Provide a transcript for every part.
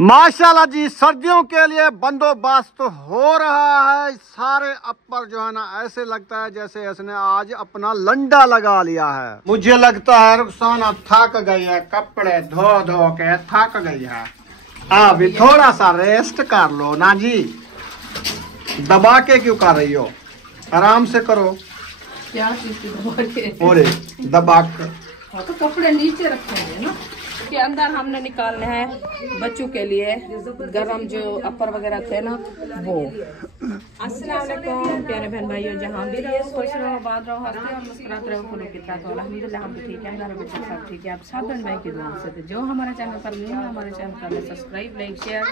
माशाल्लाह जी, सर्दियों के लिए बंदोबस्त हो रहा है। सारे अपर जो है ना, ऐसे लगता है जैसे इसने आज अपना लंडा लगा लिया है। मुझे लगता है रुखसाना थक गई है, कपड़े धो धो के थक गई है। अभी थोड़ा सा रेस्ट कर लो ना जी, दबा के क्यों कर रही हो? आराम से करो। क्या और दबा कर। हाँ, तो कपड़े नीचे रखेंगे ना। के अंदर हमने निकालने हैं बच्चों के लिए गरम जो अपर वगैरह थे ना वो। अस्सलाम वालेकुम प्यारे बहन भाइयों, जहाँ भी रहो खुश रहो, आबाद रहो, हंसते और मुस्कुराते रहो, फूलों की तरह। तो अल्हम्दुलिल्लाह हम भी ठीक है, हमारे बच्चे सब ठीक है। आप सब बहन भाई की दुआ से जो हमारे चैनल पर न्यू है, हमारे चैनल पर सब्सक्राइब, लाइक, शेयर,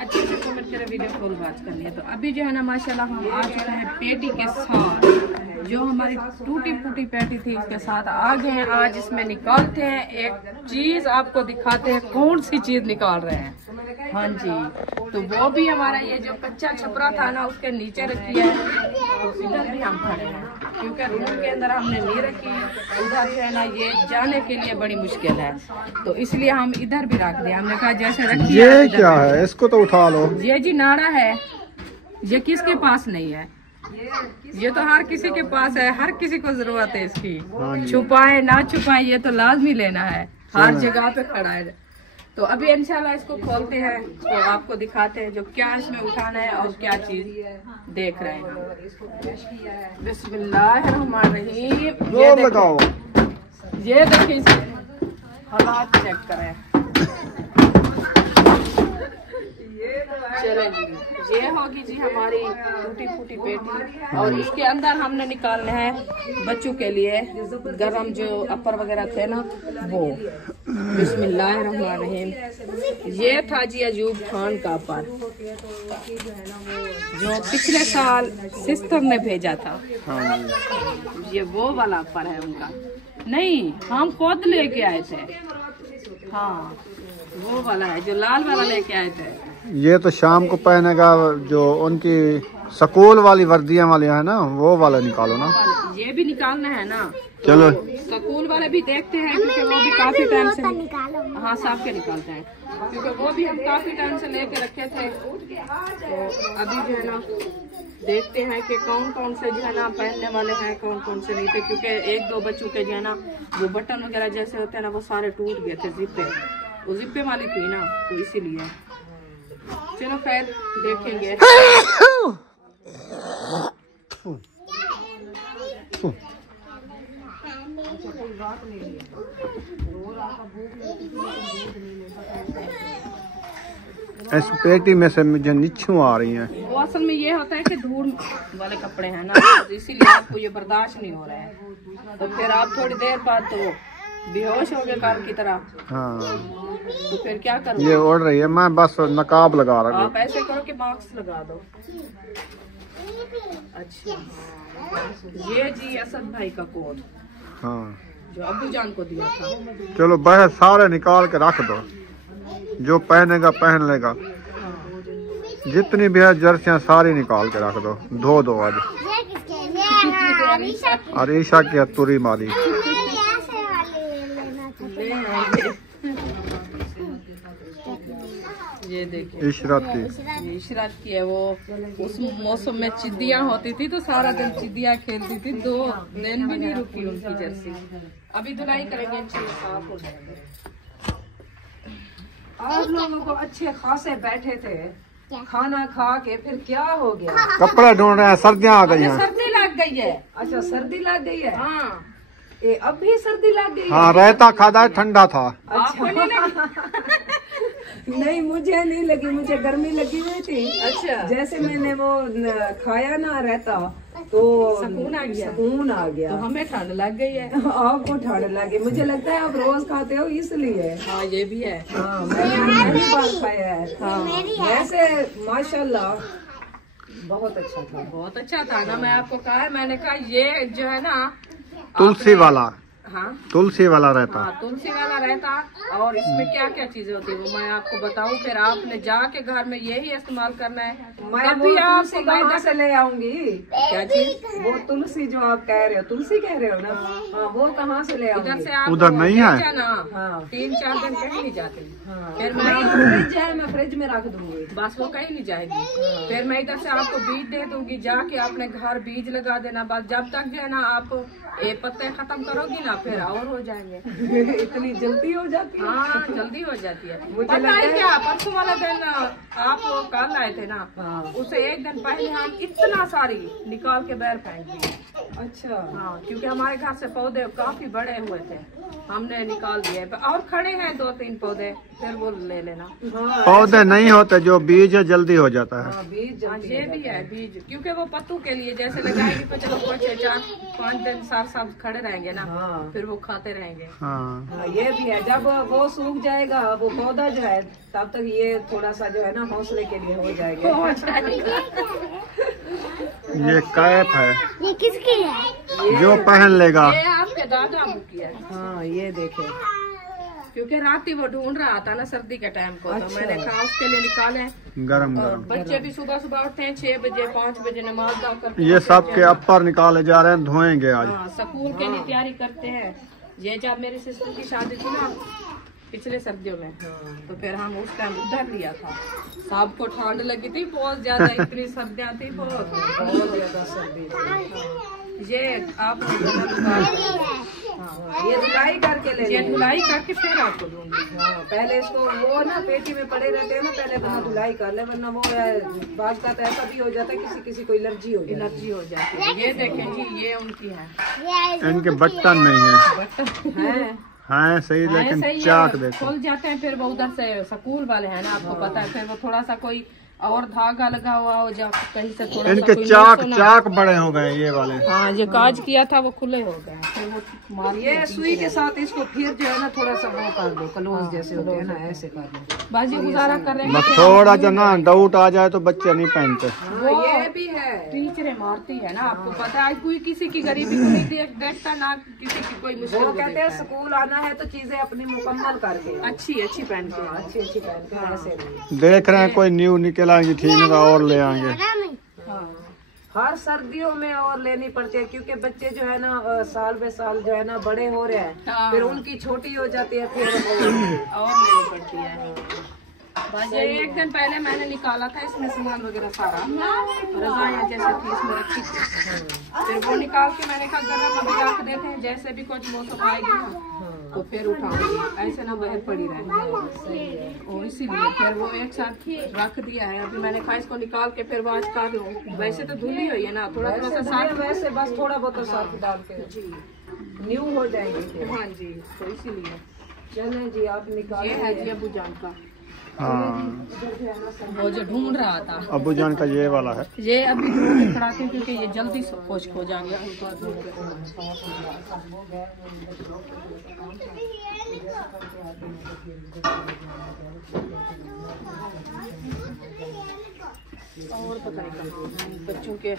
अच्छे से कमेंट करें, वीडियो फुल वॉच करनी है। तो अभी जो है ना माशाल्लाह हम आ चुके हैं पेटी के साथ। जो हमारी टूटी फूटी पेटी थी उसके साथ आ गए हैं। आज इसमें निकालते हैं एक चीज, आपको दिखाते हैं कौन सी चीज निकाल रहे हैं। हाँ जी, तो वो भी हमारा ये जो कच्चा छपरा था ना उसके नीचे रखी है। तो इधर भी हम खड़े हैं क्योंकि रूम के अंदर हमने नहीं रखी, उधर जो है ना ये जाने के लिए बड़ी मुश्किल है, तो इसलिए हम इधर भी रख दिया। हमने कहा जैसे रखी है। ये क्या है? इसको तो उठा लो। ये जी नाड़ा है, ये किसके पास नहीं है? ये तो हर किसी के पास है, हर किसी को जरूरत है इसकी। छुपाए ना छुपाए ये तो लाजमी लेना है, हर जगह पे खड़ा है। तो अभी इंशाल्लाह इसको खोलते हैं तो आपको दिखाते हैं जो क्या इसमें उठाना है और क्या चीज देख रहे हैं। बिस्मिल्लाहिर्रहमानिर्रहीम। ये देखिए हालात चेक करें। चले जी, ये होगी जी हमारी टूटी फूटी पेटी और इसके अंदर हमने निकालने हैं बच्चों के लिए गरम जो अपर वगैरह थे ना वो। बिस्मिल्लाहिर्रहमानिर्रहीम। ये था जी अयूब खान का अपर जो पिछले साल सिस्टर ने भेजा था। ये वो वाला अपर है उनका, नहीं हम खुद लेके आए थे। हाँ वो वाला है जो लाल वाला लेके आए थे। ये तो शाम को पहनेगा, जो उनकी स्कूल वाली वर्दियां वाली है ना, वो वाला निकालो ना। ये भी निकालना है ना। चलो स्कूल वाले भी देखते हैं क्योंकि वो भी काफी टाइम से। हाँ साफ के निकालते हैं क्योंकि वो भी हम काफी टाइम से लेके रखे थे। तो अभी जो है ना देखते हैं कि कौन कौन से जो है ना पहनने वाले हैं, कौन कौन से नहीं थे, क्योंकि एक दो बच्चों के जो है ना वो बटन वगैरह जैसे होते हैं ना वो सारे टूट गए थे। जिप्पे वो जिप्पे वाली थी ना, तो इसीलिए चलो खैर देखेंगे। इस पेटी में से मुझे निच्छू आ रही हैं। वो असल में ये होता है कि धूल वाले कपड़े हैं ना, तो इसीलिए आपको ये बर्दाश्त नहीं हो रहा है। तो फिर आप थोड़ी देर बाद तो बेहोश हो गए कार की तरह। हाँ तो फिर क्या करूँ? ये उड़ रही है, मैं बस नकाब लगा रहा हूँ। आप ऐसे करो कि मास्क लगा दो। अच्छा ये जी असद भाई का कोट, हाँ जो अब्बू जान को दिया था। चलो बह सारे निकाल के रख दो, जो पहनेगा पहन लेगा। जितनी भी है जर्सियां सारी निकाल के रख दो, धो दो आज। अरीशा की तुरी माली। ये देखिए इशरत की है। वो उस मौसम में चिड़िया होती थी तो सारा दिन चिड़िया खेलती थी, 2 दिन भी नहीं रुकी उनकी जर्सी। अभी धुलाई करेंगे इंशाल्लाह, साफ हो जाएंगे। आज लोगों को अच्छे खासे बैठे थे खाना खा के, फिर क्या हो गया? कपड़े ढूंढ रहे हैं, सर्दियाँ आ गई हैं। सर्दी लग गई है। अच्छा सर्दी लग गई है। हाँ अब भी सर्दी लग गई। हाँ रहता खादा ठंडा था। अच्छा नहीं मुझे नहीं लगी, मुझे गर्मी लगी हुई थी। अच्छा जैसे मैंने वो खाया ना रहता तो सुकून आ गया। सुकून आ गया। तो हमें ठंड लग गई है। आपको ठंड लगी, मुझे लगता है आप रोज खाते हो इसलिए। हाँ ये भी है। हाँ मैंने पहली बार खाया है। हाँ वैसे माशाल्लाह बहुत अच्छा था, बहुत अच्छा था ना। मैं आपको कहा, मैंने कहा ये जो है ना तुलसी वाला हाँ तुलसी वाला रहता। हाँ तुलसी वाला रहता। और इसमें क्या क्या चीजें होती है वो मैं आपको बताऊं, फिर आपने जाके घर में यही इस्तेमाल करना है। मैं वो तुलसी कहाँ से ले आऊंगी? क्या चीज? वो तुलसी जो आप कह रहे हो, तुलसी कह रहे हो ना? हाँ, वो कहाँ से ले उधर आऊंगी? से आप उधर नहीं है ना। हाँ 3-4 दिन कहीं नहीं जाते। हाँ, फिर फ्रिज है, मैं फ्रिज में रख दूंगी। बस वो कहीं नहीं जाएगी। फिर मैं इधर से आपको बीज दे दूंगी, जाके अपने घर बीज लगा देना। बस जब तक जो है ना आप ये पत्ते खत्म करोगी ना फिर और हो जाएंगे। इतनी जल्दी हो जाती है? हाँ जल्दी हो जाती है। मुझे पता लगता है है क्या, परसों वाला दिन आप वो कल आए थे ना, हाँ। उसे एक दिन पहले हम इतना सारी निकाल के बैर फेंक दिए। अच्छा हाँ क्योंकि हमारे घर से पौधे काफी बड़े हुए थे, हमने निकाल दिए और खड़े हैं 2-3 पौधे, फिर वो ले लेना। हाँ, पौधे नहीं होते, जो बीज है जल्दी हो जाता है। हाँ, बीज हाँ जल्दी ये भी है बीज, क्योंकि वो पत्तू के लिए जैसे लगाएंगे तो चलो 4-5 दिन साल खड़े रहेंगे ना, हाँ। फिर वो खाते रहेंगे। हाँ हाँ, ये भी है। जब वो सूख जाएगा वो पौधा जो है, तब तक ये थोड़ा सा जो है ना हौसले के लिए हो जाएगा। ये कैप है, ये किसकी है? जो पहन लेगा। ये आपके दादा अबू की है। हाँ ये देखे, क्योंकि रात ही वो ढूंढ रहा था ना सर्दी के टाइम को, तो अच्छा। मैंने कहा उसके लिए निकाले। गरम गरम। बच्चे भी सुबह सुबह उठते हैं 6 बजे 5 बजे नमाज अदा करते हैं। ये सब के अपर निकाले जा रहे हैं, धोएंगे आज। हाँ स्कूल के लिए तैयारी करते हैं। ये जब मेरी सिस्टर की शादी थी ना पिछले सर्दियों में, तो फिर हम उस टाइम उधर लिया था। सबको ठंड लगी थी बहुत ज्यादा, इतनी सर्दियाँ थी बहुत ज्यादा सर्दी थी। ये आप ये धुलाई करके ले ये लेंगे। धुलाई करके फिर आपको दूंगी। हाँ, पहले इसको वो ना पेटी में पड़े रहते हैं ना, पहले तो धुलाई कर ले, वरना वो बाज का तो ऐसा भी हो जाता है किसी किसी को एलर्जी हो जाती है। एलर्जी हो जाती है। ये देखें जी, ये उनकी है। इनके बटन नहीं है। हाँ सही, लेकिन सही चाक है, देखो। खुल जाते हैं। फिर वो उधर से स्कूल वाले हैं ना, आपको पता है, फिर वो थोड़ा सा कोई और धागा लगा हुआ हो जा कहीं से थोड़ा इनके सा कोई चाक लोसो ना- चाक बड़े हो गए ये वाले। हाँ ये काज किया था वो खुले हो गए, फिर वो मार ये सुई के साथ इसको फिर जो है ना थोड़ा सा वो कर दो, क्लोज जैसे होते हैं ना, ऐसे कर दो। बाजी गुजारा कर रहे बस हैं। थोड़ा जो ना डाउट आ जाए तो बच्चे नहीं पहनते। हाँ, ये भी है। टीचरें मारती है ना, आपको पता है। कोई किसी की गरीबी को नहीं देखता ना, किसी की कोई मुश्किल वो को कहते हैं देखता है। स्कूल आना है तो चीजें अपनी मुकम्मल करके, अच्छी अच्छी पहन के। अच्छी अच्छी पहन के ऐसे नहीं। देख रहे हैं कोई न्यू निकल आएंगी, ठीक है और ले आएंगे। हाँ, हर सर्दियों में और लेनी पड़ती है, क्योंकि बच्चे जो है ना साल बे साल जो है ना बड़े हो रहे हैं, हाँ। फिर उनकी छोटी हो जाती है, फिर और लेनी पड़ती है। बस ये एक दिन पहले मैंने निकाला था इसमें सामान वगैरह सारा, रजाइयाँ जैसे थी इसमें रखी थी। फिर वो निकाल के मैंने कहा गर्म अभी रख देते हैं, जैसे भी कुछ मौसम आएगी ना तो फिर उठाऊंगी, ऐसे ना बाहर पड़ी रहे। और इसीलिए फिर वो एक साथ रख दिया है। अभी मैंने कहा इसको निकाल के फिर वाश कर लूँ। वैसे तो धुली हुई है ना, थोड़ा थोड़ा सा साथ। वैसे बस थोड़ा बहुत साथ डाल के न्यू हो जाएंगे फिर। हाँ जी, तो इसीलिए चले जी, आप निकाल। ये है जी अबू जान का, हाँ वो जो ढूंढ रहा था। अबू जान का ये वाला है। ये अभी ढूंढ के खड़ा थे क्योंकि ये जल्दी खुश्क हो जाएगा। और पता नहीं बच्चों के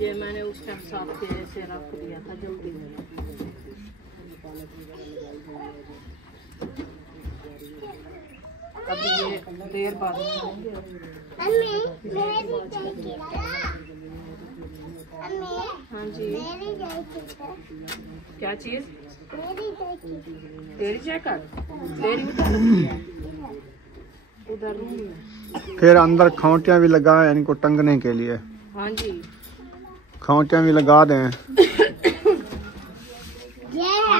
ये मैंने उस टाइम साफ के ऐसे रख दिया था जल्दी में। अभी ये देर बाद उठाएंगे। हाँ जी, क्या चीज? तेरी जैकेट तेरी उधर रूम में। फिर अंदर खौटियाँ भी लगाए इनको टंगने के लिए। हाँ जी, खौटियाँ भी लगा दें।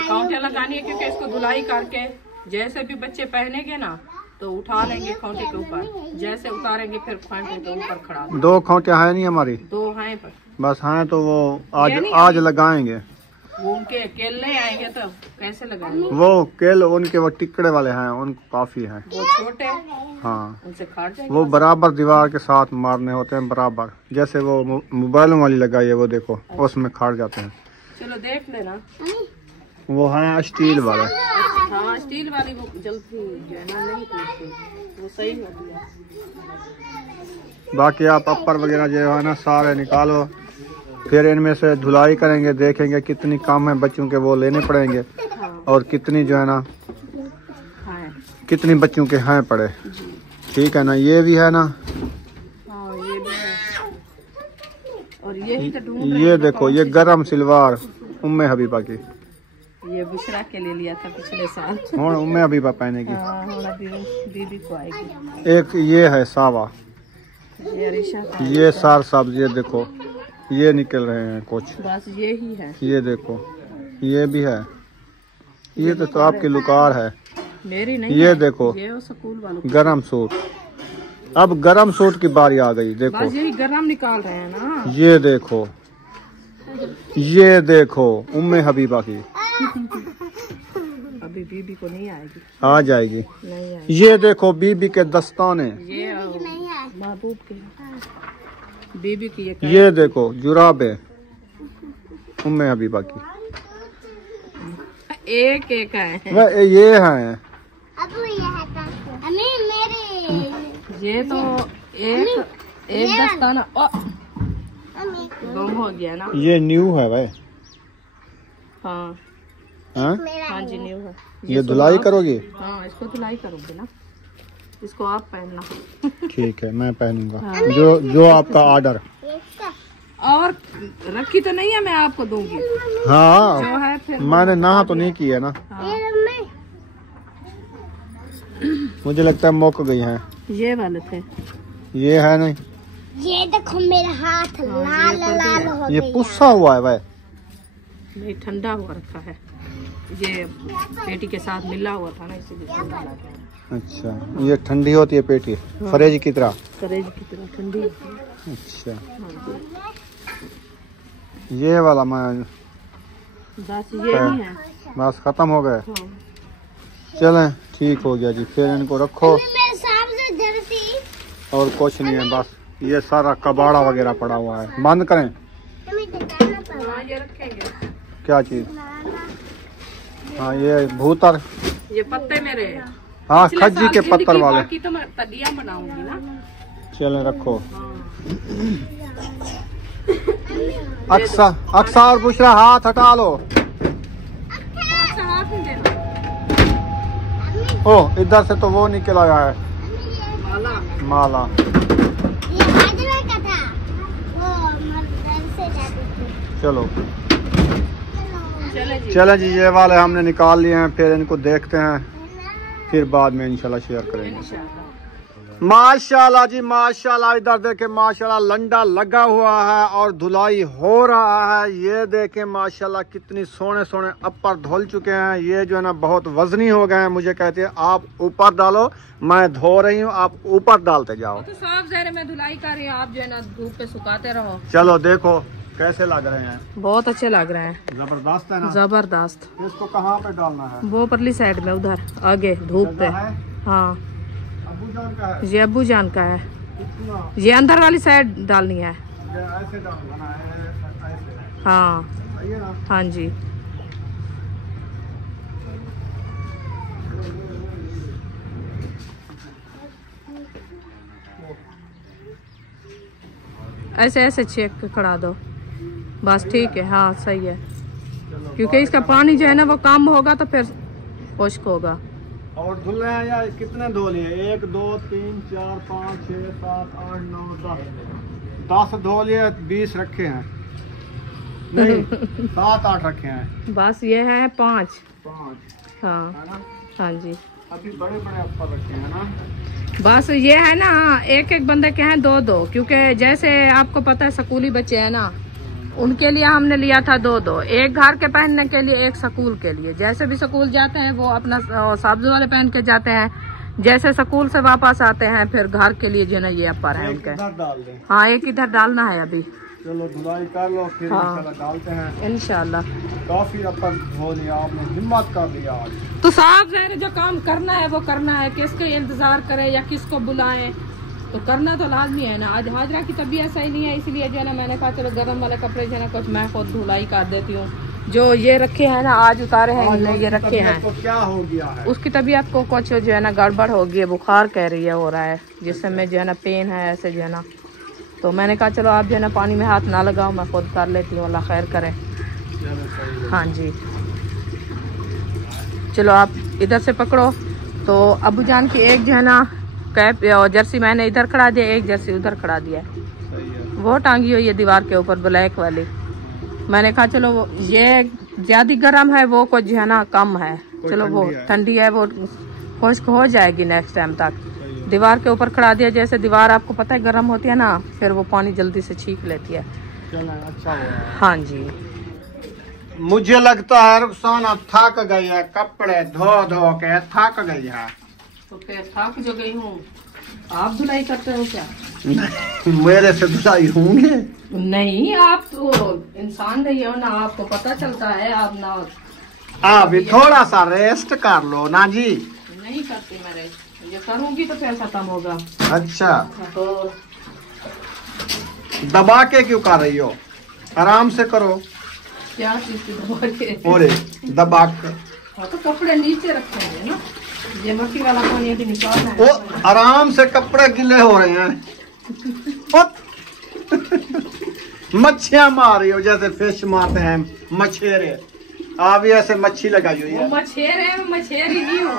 काउंटियाँ लगानी है क्योंकि इसको धुलाई करके जैसे भी बच्चे पहनेंगे ना तो उठा लेंगे खूंटे के ऊपर, जैसे उतारेंगे फिर खूंटे के ऊपर खड़ा। 2 खौटियाँ है नहीं हमारी, 2 हैं पर बस हैं तो वो आज लगाएंगे। वो उनके केल नहीं आएंगे तो कैसे लगाएंगे? वो केल उनके वो टिकड़े वाले हैं, उनको काफी है। वो छोटे हाँ उनसे खाट जाएंगे। वो बराबर दीवार के साथ मारने होते हैं बराबर, जैसे वो मोबाइलों वाली लगाई है वो देखो, उसमें खाट जाते हैं। चलो देख लेना। वो है स्टील वाले। हाँ स्टील वाली वो जल्दी जो है ना नहीं टूटती, वो सही होती है। बाकी आप अपर वगैरह जो है ना सारे निकालो, फिर इनमें से धुलाई करेंगे, देखेंगे कितनी कम है बच्चों के वो लेने पड़ेंगे और कितनी जो है ना कितनी बच्चों के हैं पड़े। ठीक है ना, ये भी है ना। ये भी है। और यही तो ढूंढ ये देखो, ये गरम सिलवार उम्मे हबीबा की, ये बुशरा के लिए लिया था पिछले साल। और उम्मे हबीबा पहनेगी। दीदी को आएगी। एक ये है सावा, ये रिशा का। ये सार सब्ज, ये देखो ये निकल रहे हैं कुछ, बस ये ही है। ये देखो ये भी है। ये तो आपकी लुकार है, मेरी नहीं ये है। देखो ये स्कूल वालों गरम सूट। अब गरम सूट की बारी आ गई। देखो बस यही गरम निकाल रहे हैं ना। ये देखो, ये देखो उम्मे हबीबा की, अभी बीबी को नहीं आएगी। आ जाएगी। नहीं आएगी। ये देखो बीबी के दस्ताने, ये महबूब के बीबी की ये देखो जुराबे उम्मे हबीबा की। एक एक है। वह ये है, ये तो एक दस्ताना गुम हो गया ना। ये न्यू है भाई। हाँ हाँ हाँ जी न्यू है। ये धुलाई करोगी? हाँ इसको धुलाई करोगे ना, इसको आप पहनना। ठीक है मैं पहनूंगा। जो आपका ऑर्डर। और रखी तो नहीं है, मैं आपको दूंगी। हाँ जो है फिर मैंने नहा तो नहीं किया ना। हाँ। मुझे लगता है मुक गई हैं। ये वाले थे। ये है नहीं, ये देखो मेरा हाथ लाल लाल हो ये गया। पुस्सा हुआ है भाई। नहीं ठंडा हुआ रखा है, ये पेटी के साथ मिला हुआ था ना, इसीलिए ठंडा लग गया। अच्छा ये ठंडी होती है पेटी, फ्रिज की तरह। फ्रिज की तरह ठंडी होती है। अच्छा ये वाला मैं बस ये ही है। बस खत्म हो गए। हाँ। चलें ठीक हो गया जी, फिर इनको रखो। मेरे सामने जर्सी और कुछ नहीं है, बस ये सारा कबाड़ा वगैरह पड़ा हुआ है। बंद करें। हाँ, ये रखेंगे। क्या चीज? हाँ ये भूतर, ये पत्ते मेरे। हाँ पिछले खज्जी साल के की पत्तर वाले। बाकी तो मैं तलिया बनाऊंगी ना। चलें रखो। हाँ। अक्सा और बुशरा हाथ हटा लो। अच्छा हाथ नहीं देना। ओ इधर से तो वो निकल आया है माला। माला। ये हाजरा का था, वो मदरसे जाते थे। चलो चले जी। चलें जी, ये वाले हमने निकाल लिए हैं, फिर इनको देखते हैं, फिर बाद में इंशाल्लाह शेयर करेंगे। इंशाल्लाह। माशाल्लाह जी माशाल्लाह। इधर देखे माशाल्लाह लंडा लगा हुआ है और धुलाई हो रहा है। ये देखे माशाल्लाह कितनी सोने सोने अपर धुल चुके हैं। ये जो है ना बहुत वजनी हो गए हैं। मुझे कहते हैं आप ऊपर डालो, मैं धो रही हूँ, आप ऊपर डालते जाओ। तो साफ ज़ाहिर मैं धुलाई कर रही हूँ, आप जो है ना धूप पे सुखाते रहो। चलो देखो कैसे लग रहे हैं। बहुत अच्छे लग रहे हैं, जबरदस्त है ना। जबरदस्त। इसको कहाँ पे डालना है? वो परली साइड में उधर आगे धूप पे। जगह है? हाँ अबू जान का है? ये अब्बू जान का है। कितना? ये अंदर वाली साइड डालनी है। ये ऐसे डालना ना, ऐसे। हाँ सही है ना? हाँ जी। ऐसे ऐसे चेक करा दो बस, ठीक है। हाँ सही है, क्योंकि इसका पानी जो है ना वो कम होगा तो फिर खुश्क होगा। और धुल रहे हैं या कितने धो लिए? 1 2 3 4 5 6 7 8 9 10 धो लिए, 20 रखे हैं। नहीं 7 8 रखे हैं। बस ये है 5। 5 हाँ है ना? हाँ जी। अभी बड़े बड़े अपर रखे हैं ना। बस ये है ना, एक एक बंदे के हैं 2 2, क्योंकि जैसे आपको पता है स्कूली बच्चे हैं ना, उनके लिए हमने लिया था 2 2, एक घर के पहनने के लिए, एक स्कूल के लिए। जैसे भी स्कूल जाते हैं वो अपना सब्ज वाले पहन के जाते हैं, जैसे स्कूल से वापस आते हैं फिर घर के लिए जो है ना ये अपर है उनके। इधर डाल दें। हाँ एक इधर डालना है अभी। चलो धुलाई कर लो, फिर हाँ। इंशाल्लाह डालते हैं। इंशाल्लाह। काफी अपर धो लिया आपने, हिम्मत कर लिया आज। तो साफ ज़ाहिर जो काम करना है वो करना है, किसके इंतजार करें या किसको बुलाएं, तो करना तो लाजमी है ना। आज हाजरा की तबीयत सही नहीं है, इसलिए जो है ना मैंने कहा चलो गर्म वाले कपड़े जो है ना कुछ मैं खुद धुलाई कर देती हूँ। जो ये रखे हैं ना आज उतारे हैं, आज ये रखे हैं, तो क्या हो गया है? उसकी तबीयत को कुछ जो है ना गड़बड़ हो गई है, बुखार कह रही है हो रहा है, जिससे में जो है ना पेन है ऐसे जो है ना तो मैंने कहा चलो आप जो है ना पानी में हाथ ना लगाओ, मैं खुद कर लेती हूँ, अल्लाह खैर करे। हाँ जी, चलो आप इधर से पकड़ो। तो अबू जान की एक जो है ना कैप जर्सी मैंने इधर खड़ा दिया, एक जर्सी उधर खड़ा दिया। वो टांगी हुई है दीवार के ऊपर ब्लैक वाली। मैंने कहा चलो ये ज्यादा गर्म है, वो कुछ जो है ना कम है, चलो वो ठंडी है, वो खुश्क हो जाएगी नेक्स्ट टाइम तक। दीवार के ऊपर खड़ा दिया, जैसे दीवार आपको पता है गर्म होती है ना, फिर वो पानी जल्दी से छींक लेती है। अच्छा हुआ। हाँ जी, मुझे लगता है रुखसान अब थक गई है, कपड़े धो धो के थक गई है। तो फिर थक जो गई हूँ, आप धुलाई करते हो क्या? मेरे से धुलाई होंगे? नहीं, आप तो इंसान नहीं हो ना, आपको पता चलता है। आप ना अभी थोड़ा सा रेस्ट कर लो ना जी। नहीं करती मैं रेस्ट, ये करूँगी तो फिर खत्म होगा। अच्छा, तो दबा के क्यों कर रही हो? आराम से करो। क्या चीज की दबा के? और दबा कर। हाँ, तो कपड़े नीचे रखेंगे ना, ये मट्टी वाला पानी अभी निकालना वो है। आराम से कपड़े गिले हो रहे हैं। मच्छियां मार रही हो जैसे फिश मारते हैं मछेरे। आप भी ऐसे मच्छी लगाई हुई है। मछेरे मछेरी नहीं हो।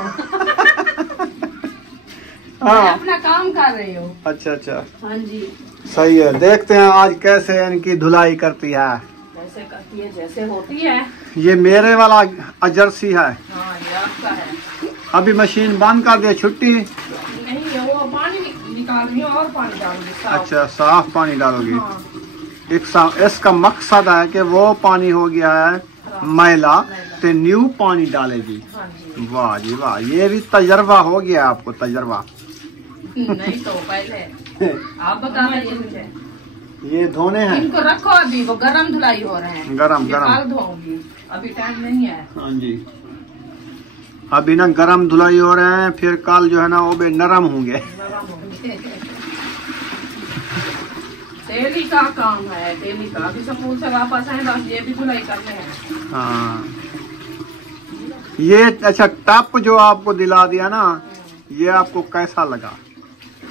हाँ, मैं अपना काम कर रही हूँ। अच्छा अच्छा, हाँ जी, सही है। देखते हैं आज कैसे इनकी धुलाई करती है। जैसे करती है, जैसे होती है। ये मेरे वाला जर्सी है। हाँ, ये आपका है। अभी मशीन बंद कर दिया, छुट्टी? नहीं, वो पानी निकाल रही हूँ और पानी डालूंगी साफ। अच्छा, साफ पानी डालोगी? हाँ। इसका मकसद है कि वो पानी हो गया है मैला, तो न्यू पानी डालेगी। हाँ जी। वाह जी वाह, ये भी तजर्बा हो गया आपको, तजर्बा। नहीं तो पहले आप बता दीजिए मुझे। ये धोने हैं, इनको रखो, अभी वो गरम धुलाई हो रहे हैं। गरम ये गरम। कल धोऊंगी, अभी टाइम नहीं है। हाँ जी, अभी ना गरम धुलाई हो रहे हैं, फिर कल जो है ना वो भी नरम होंगे। गरम होंगे। डेली का काम है, डेली का। अभी स्कूल से वापस आए, बस ये भी धुलाई करने हैं। हाँ, ये अच्छा टप जो आपको दिला दिया ना, ये आपको कैसा लगा?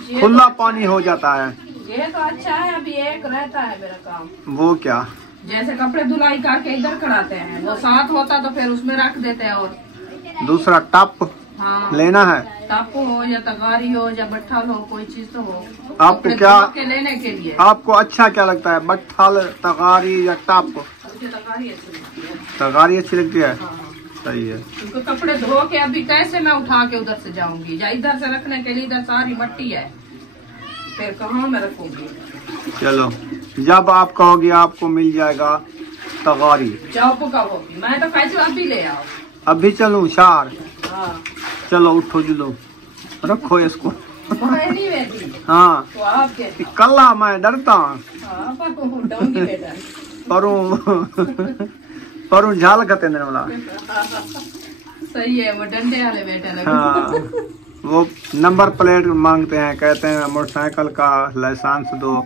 ये खुला तो पानी हो जाता है। ये तो अच्छा है। अभी एक रहता है मेरा काम। वो क्या? जैसे कपड़े धुलाई करके इधर कराते हैं, वो साथ होता तो फिर उसमें रख देते हैं। और दूसरा टप हाँ, लेना है। टप हो या तगारी हो या बट्ठल हो, कोई चीज तो हो आपको कपड़े क्या, धो के लेने के लिए। आपको अच्छा क्या लगता है, बट्ठल, तगारी या टप? मुझे तगारी अच्छी लगती है। तगारी अच्छी लगती है। हाँ, सही है। क्योंकि कपड़े धो के अभी कैसे मैं उठा के उधर से जाऊंगी, या इधर से रखने के लिए इधर सारी मट्टी है, फिर कहाँ मैं रखूंगी। चलो, जब आप कहोगे आपको मिल जाएगा तगारी। चौप का होगी, मैं तो कैसे अभी ले आओ। अभी चलूं शार? हाँ, चलो उठो जुलो, रखो इसको। मैं नहीं बैठी हाँ, तो आप कहती। कल्ला मैं डरता हूँ। हाँ, पर उठाऊंगी बेटा। परू झाल खते वाला। सही है, वो डंडे वाले बेटा लगे। हाँ, वो नंबर प्लेट मांगते हैं, कहते हैं मोटरसाइकिल का लाइसेंस दो।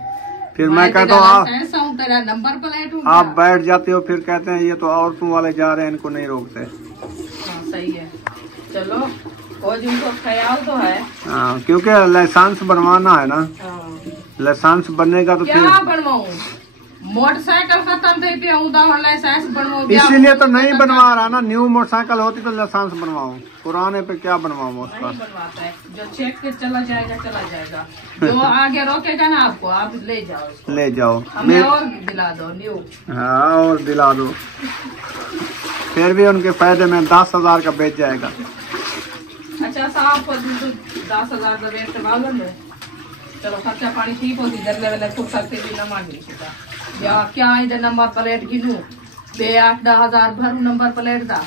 फिर मैं कहता हूँ तेरा नंबर प्लेट आप बैठ जाते हो, फिर कहते हैं ये तो औरतों वाले जा रहे हैं, इनको नहीं रोकते। हाँ, सही है। चलो, और जिनको ख्याल तो है। हाँ, क्योंकि लाइसेंस बनवाना है ना। हाँ। लाइसेंस बननेगा तो क्या फिर बनवाऊं? मोटरसाइकिल खत्म थे पे लाइसेंस बनवाऊं? इसीलिए तो नहीं बनवा रहा ना। न्यू मोटरसाइकिल होती तो लाइसेंस बनवाऊं, पुराने पे क्या बनवाऊं उसका। नहीं बनवाता है, जो चेक के चला जाएगा चला जाएगा। जो आगे रोकेगा ना आपको, आप ले जाओ उसको। ले जाओ, हमें और दिला दो न्यू। हाँ, और दिला दो। फिर भी उनके फायदे में 10,000 का बेच जाएगा। अच्छा साहब, 10,000 का वेट मालूम है। चलो, खर्चा पानी ठीक होती, दरले वाले खुद सकते भी न मान लीजिएगा। या क्या इधर नंबर प्लेट गिनू, 8-10,000 भरू नंबर प्लेट दा।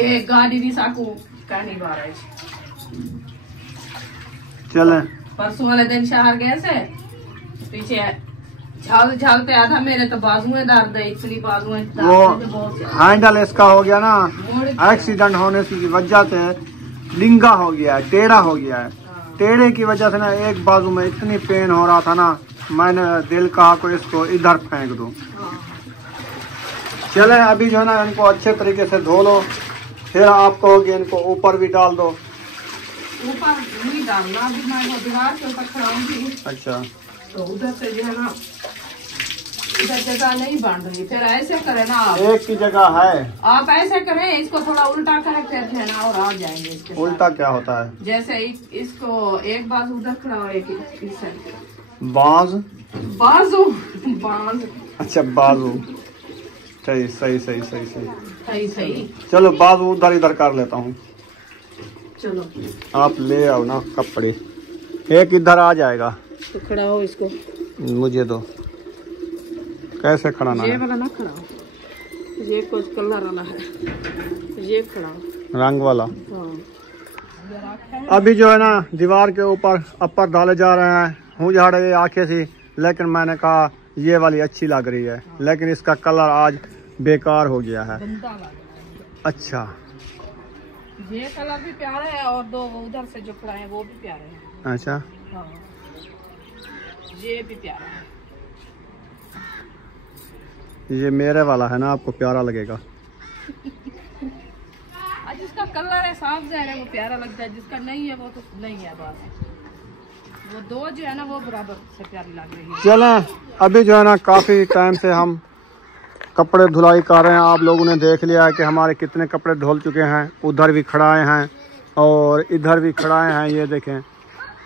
एक गाड़ी नहीं साकू कहनी बार है। चले, परसों वाले दिन शहर गए से, पीछे झाल झालते आधा मेरे तो बाजुएं दर्द है, इतनी बाजुएं वो बहुत हैंडल इसका हो गया ना, एक्सीडेंट होने की वजह से डिंगा हो गया है, टेढ़ा हो गया है। टेढ़े की वजह से ना एक बाजू में इतनी पेन हो रहा था ना, मैंने दिल कहा को इसको इधर फेंक दो। चले, अभी जो है ना इनको अच्छे तरीके से धो लो, फिर आप कहोगे इनको ऊपर भी डाल दो। ऊपर नहीं डालना, अभी मैं वो दीवार के ऊपर खड़ा हूँ। अच्छा, तो उधर से जो है ना इधर जगह नहीं बांध रही, फिर ऐसे करें ना आप, एक की जगह है, आप ऐसे करें, इसको थोड़ा उल्टा करें, फिर जो है ना और आ जाएंगे इसके साथ। उल्टा क्या होता है? जैसे इसको एक बाजू उधर खड़ा हो, एक इस साइड, बाज, बाजू बाज, अच्छा बाजू, सही सही सही सही सही, सही सही। चलो बाजू उधर इधर कर लेता हूँ, चलो आप ले आओ ना कपड़े, एक इधर आ जाएगा। तो खड़ा हो, इसको मुझे दो, कैसे खड़ाना ये है? वाला ना खड़ा हो, ये कुछ कलर वाला है, ये खड़ा हो, रंग वाला। हाँ। अभी जो है ना दीवार के ऊपर अपर डाले जा रहे हैं, हूँ झाड़ रही आंखें सी, लेकिन मैंने कहा ये वाली अच्छी लग रही है, लेकिन इसका कलर आज बेकार हो गया है। गंदा लग रहा है। अच्छा, ये कलर भी प्यारा है और दो उधर से जो खड़ा है वो भी प्यारे हैं। अच्छा, हाँ। ये भी प्यारा है। ये मेरे वाला है ना, आपको प्यारा लगेगा। जिसका कलर है साफ ज़ाहिर है वो प्यारा लगता है, जिसका नहीं है वो तो नहीं है, बस वो दो जो है ना वो बराबर से प्यारी लग रही है। चलें, अभी जो है ना काफ़ी टाइम से हम कपड़े धुलाई कर रहे हैं। आप लोगों ने देख लिया है कि हमारे कितने कपड़े धुल चुके हैं। उधर भी खड़ाए हैं और इधर भी खड़ाए हैं, ये देखें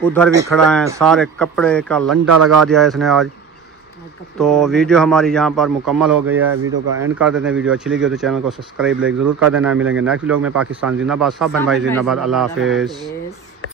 उधर भी खड़ाए हैं। सारे कपड़े का लंडा लगा दिया है इसने आज। तो वीडियो हमारी यहाँ पर मुकम्मल हो गई है। वीडियो का एंड कर देते हैं। वीडियो अच्छी लगी हो तो चैनल को सब्सक्राइब ज़रूर कर देना। मिलेंगे नेक्स्ट व्लॉग में। पाकिस्तान जिंदाबाद, सब भाई जिंदाबाद। अल्लाह हाफिज़।